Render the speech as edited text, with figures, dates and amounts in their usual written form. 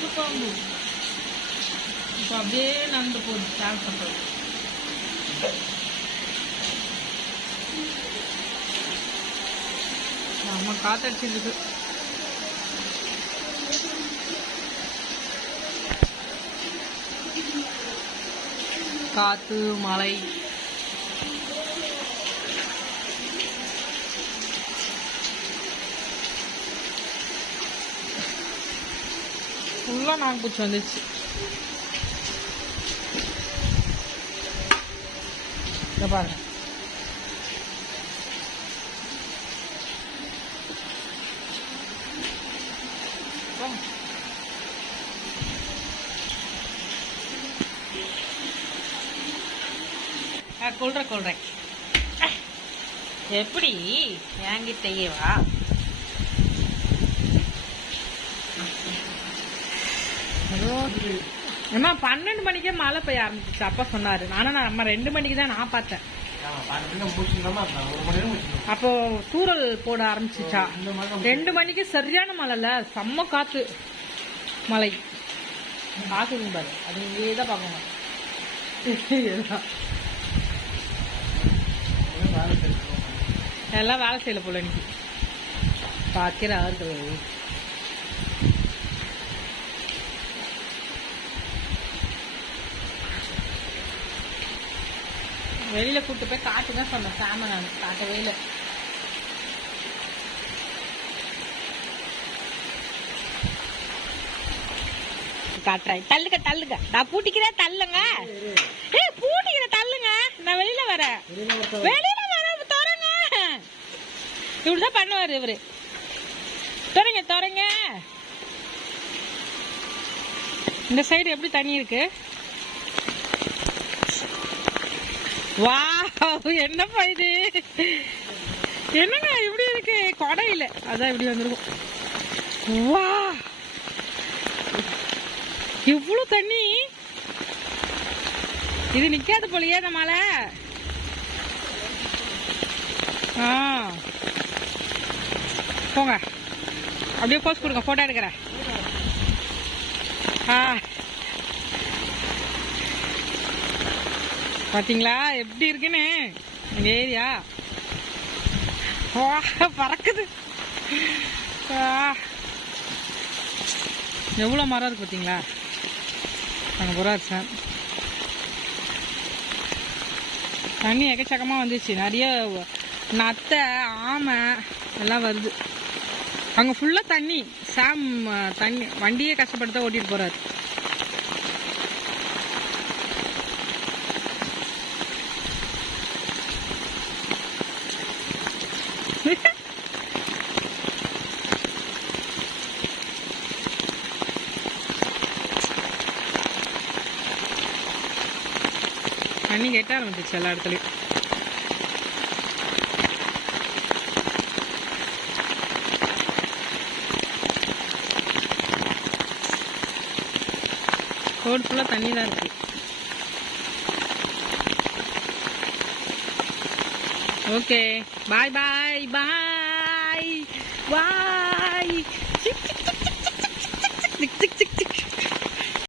மீன் குழம்பு இப்போ அப்படியே நடந்து போகுது ஷேர் பண்ணுறது. நம்ம காத்தடிச்சிருக்கு. காத்து மழை ஃபுல்லாக நாகப்பூச்சி வந்துச்சு. இதை பாருங்க. கொள்றேன் எப்படி என்கிட்டயே வா. அம்மா 12 மணிக்கே மழை பெய்ய ஆரம்பிச்சிச்சு அப்பா சொன்னாரு. ஆனா நம்ம 2 மணிக்கு தான் நான் பார்த்தேன். அப்போ தூரல் போட ஆரம்பிச்சிச்சா. 2 மணிக்கு சரியான மழைல செம்ம காத்து மழை பாக்குதுங்க பாரு. அது இங்கே தான் பார்க்கணும். எல்லாம் வேலை செய்யல போல இன்னைக்கு பார்க்கிற ஆறு. வெளியில கூட்டு போய் காட்டு தான் சொன்னேன். சாம நான் காட்டவே இல்லை. காட்டுறேன். தள்ளுங்க நான் பூட்டிக்கிறேன். தள்ளுங்க பூட்டிக்கிறேன். தள்ளுங்க நான் வெளியில வரேன். தரங்க இப்படிதான் பண்ணுவாரு இவரு. தரங்க. இந்த சைடு எப்படி தண்ணி இருக்கு. வா என்னப்பா இது. என்னங்க இப்படி இருக்கு. கொடையில அதான் இப்படி வந்துருக்கும். வா இவ்வளவு தண்ணி. இது நிக்காது போலயே இந்த மழை. போங்க அப்படியே போஸ்ட் கொடுங்க. போட்டோ எடுக்கிறேன். பாத்தீங்களா எப்படி இருக்குன்னு இந்த ஏரியா. பறக்குது. எவ்வளவு மரம் இருக்கு பாத்தீங்களா. அங்க புறா இருக்கேன். தண்ணி எக்கச்சக்கமா வந்துச்சு. நிறைய நத்தை ஆமை எல்லாம் வருது. அங்க ஃபுல்லா தண்ணி. சாம் தண்ணி வண்டியே கஷ்டப்பட்டு ஓட்டிட்டு போறாரு. தண்ணி கெட்ட ஆரம்பிச்சிச்சு எல்லா இடத்துலயும். ரோடு ஃபுல்லா தண்ணி தான் இருக்கு. ஓகே பாய் பாய் பாய் பாய்.